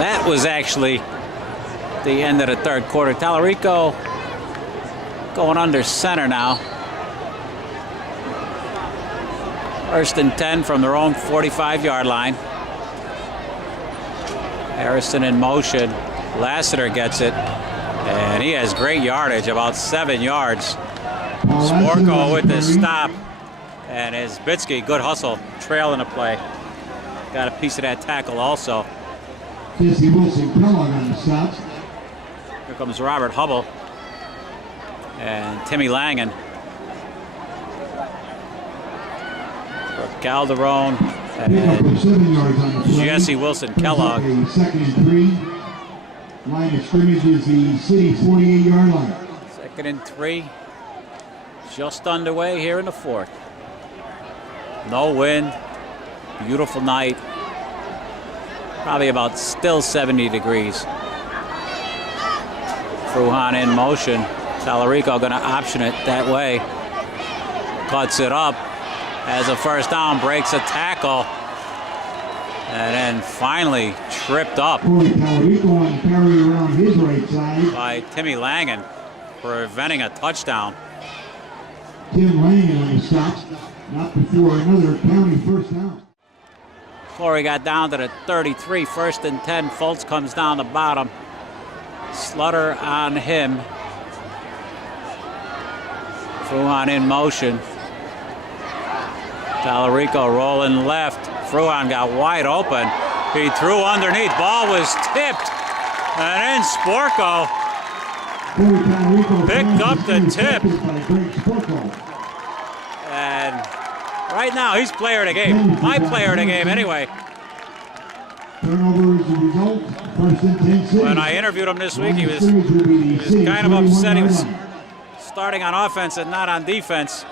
That was actually the end of the third quarter. Tallarico going under center now. First and 10 from their own 45-yard line. Harrison in motion. Lassiter gets it, and he has great yardage, about 7 yards. Sporko with the stop, and Izbitsky, good hustle, trailing the play. Got a piece of that tackle also. Jesse Wilson Kellogg on the stop. Here comes Robert Hubble and Timmy Langen. For Calderon and 7 yards on the play. Jesse Wilson Kellogg. Second and 3. Line of scrimmage is the City 48-yard line. Second and 3. Just underway here in the fourth. No wind. Beautiful night. Probably about still 70 degrees. Fruhan in motion. Tallarico going to option it that way. Cuts it up. Has a first down. Breaks a tackle. And then finally tripped up Tallarico on the carry around his right side. by Timmy Langen, preventing a touchdown. Tim Langen on the stop. Not before another county first down. Flory got down to the 33, first and 10. Fultz comes down the bottom. Slutter on him. Fruhan in motion. Tallarico rolling left. Fruhan got wide open. He threw underneath. Ball was tipped. And then Sporko picked up the tip. And right now, he's player of the game. My player of the game, anyway. Turnover is the result. First and 10 City. When I interviewed him this week, he was kind of upset he was starting on offense and not on defense.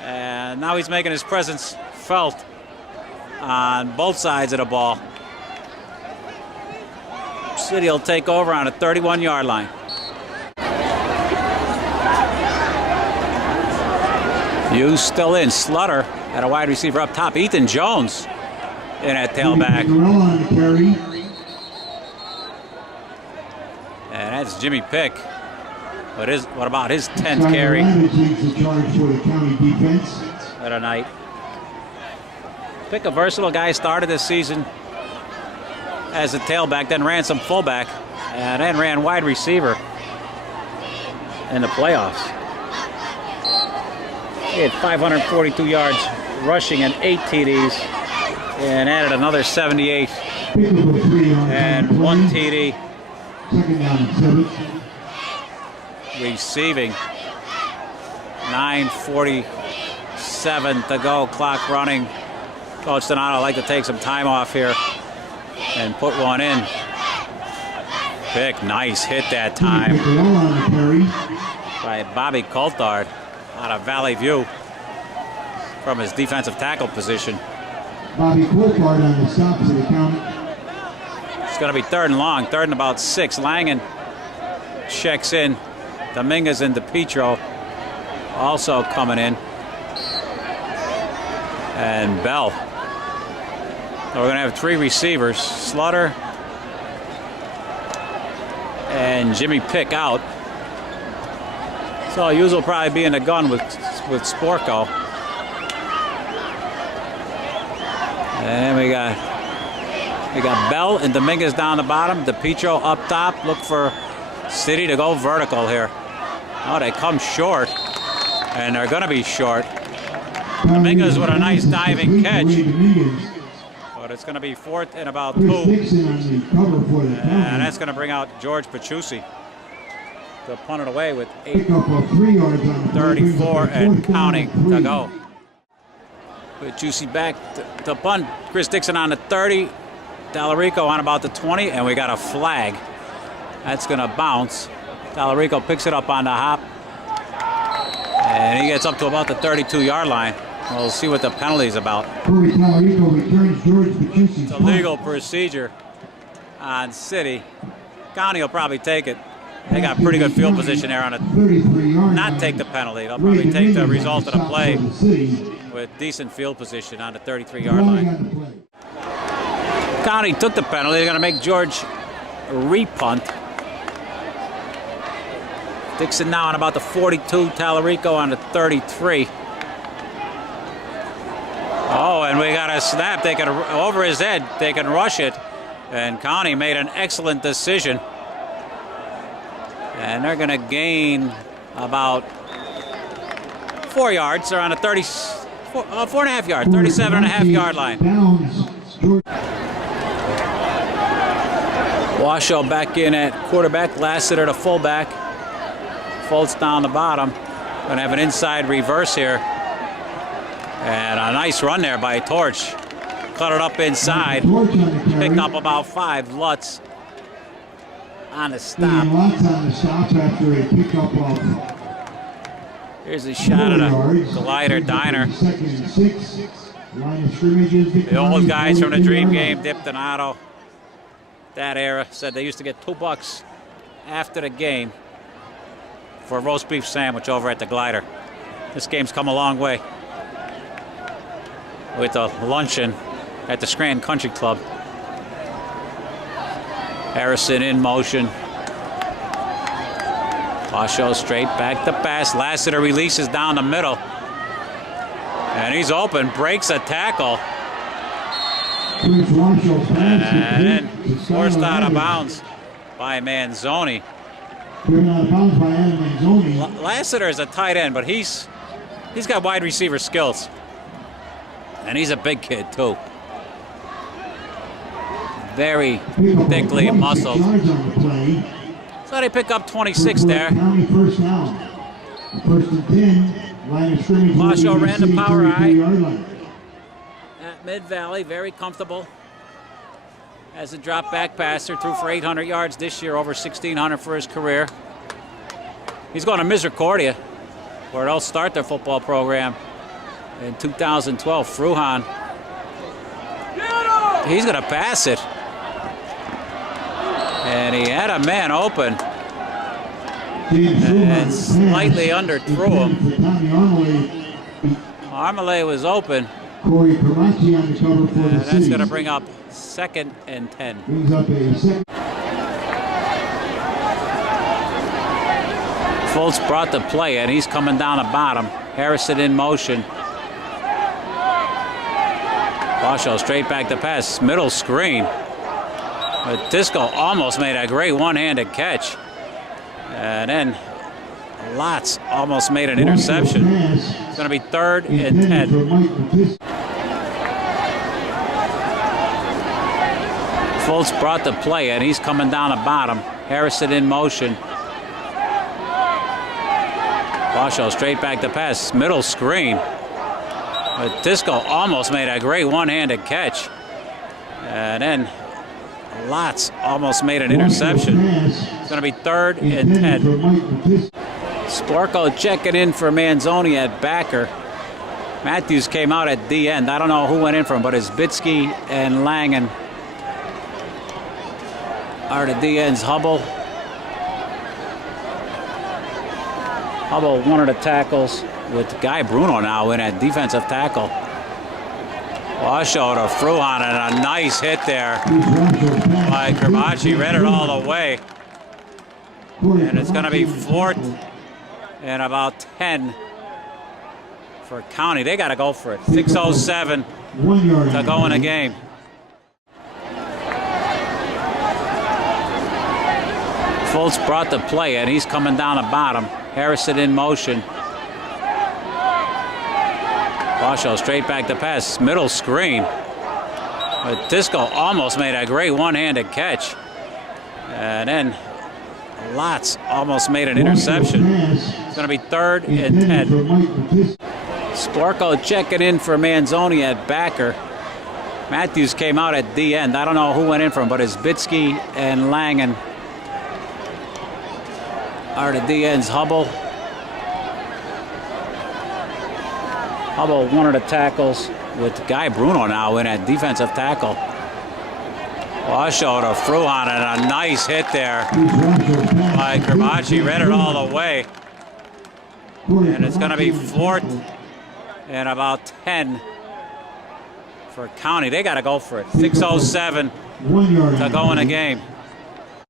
And now he's making his presence felt on both sides of the ball. City will take over on a 31-yard line. Hughes still in. Slutter at a wide receiver up top. Ethan Jones in at tailback. And that's Jimmy Pick. What about his 10th carry of the night? Pick, a versatile guy, started this season as a tailback, then ran some fullback, and then ran wide receiver in the playoffs. He had 542 yards rushing and 8 TDs, and added another 78 and 1 TD. Receiving. 9:47 to go, clock running. Coach Donato like to take some time off here and put one in. Pick, nice hit that time by Bobby Coulthard out of Valley View from his defensive tackle position. Bobby Coulthard on the stop for the county. It's going to be third and long, third and about 6. Langen checks in. Dominguez and DePietro also coming in. And Bell. So we're going to have 3 receivers. Slutter and Jimmy Pick out. So Hughes will probably be in the gun with Sporko. And we got Bell and Dominguez down the bottom. DePietro up top. Look for City to go vertical here. Oh, they come short, and they're going to be short. Dominguez with a nice diving catch. But it's going to be 4th and about 2. And that's going to bring out George Pachusi to punt it away with 8:34 and counting to go. Pachusi back to punt. Chris Dixon on the 30. Tallarico on about the 20, and we got a flag. That's going to bounce. Tallarico picks it up on the hop. And he gets up to about the 32-yard line. We'll see what the penalty is about. It's a legal procedure on City. County will probably take it. They got pretty good field position there on it. Not take the penalty. They'll probably take the result of the play with decent field position on the 33-yard line. County took the penalty. They're going to make George repunt. Dixon now on about the 42. Tallarico on the 33. Oh, and we got a snap. They can over his head. They can rush it. And County made an excellent decision. And they're going to gain about 4 yards. They're on a 4.5 yard, 37.5 yard line. Washoe back in at quarterback. Lassiter to fullback. Foltz down the bottom. Going to have an inside reverse here. And a nice run there by Torch. Cut it up inside. Picked up about 5. Lutz on the stop. Here's a shot at a glider diner. The old guys from the Dream Game, Dip Donato, that era, said they used to get $2 after the game for a roast beef sandwich over at the glider. This game's come a long way with a luncheon at the Scranton Country Club. Harrison in motion. Washoe straight back to pass. Lassiter releases down the middle. And he's open, breaks a tackle. And then forced out of bounds by Manzoni. Lassiter is a tight end, but he's got wide receiver skills. And he's a big kid, too. Very thickly muscled. So they pick up 26 there. Washoe ran the power eye at Mid-Valley, very comfortable. As a drop back passer, threw for 800 yards this year, over 1,600 for his career. He's going to Misericordia, where they'll start their football program in 2012. Fruhan. He's going to pass it. And he had a man open. And slightly underthrew him. Armale was open. And that's going to bring up 2nd and 10. Foltz brought the play, and he's coming down the bottom. Harrison in motion. Washoe straight back to pass. Middle screen. But Disco almost made a great one-handed catch. And then Lotz almost made an interception. It's going to be 3rd and 10. Foltz brought the play, and he's coming down the bottom. Harrison in motion. Washoe straight back to pass. Middle screen. But Disco almost made a great one-handed catch. And then Lotz almost made an interception. It's going to be 3rd and 10. Sporko checking in for Manzoni at backer. Matthews came out at the end. I don't know who went in for him, but it's Bitsky and Langen are the D ends. Hubble, one of the tackles, with Guy Bruno now in at defensive tackle. Washoe to Fruhan, and a nice hit there by Kermachi. Read it all the way. And it's going to be 4th and about 10 for County. They got to go for it. 6:07 to go in the game. Foltz brought the play, and he's coming down the bottom. Harrison in motion. Washoe straight back to pass. Middle screen. But Disco almost made a great one-handed catch. And then Lotz almost made an interception. It's going to be 3rd and 10. Sporko checking in for Manzoni at backer. Matthews came out at the end. I don't know who went in for him, but it's Bitsky and Langen are the D ends. Hubble, one of the tackles, with Guy Bruno now in at defensive tackle. Washoe to Fruhan, and a nice hit there by Kermachi. Read it all the way. And it's going to be 4th and about 10 for County. They got to go for it. 6:07 1 yard. to go in the game.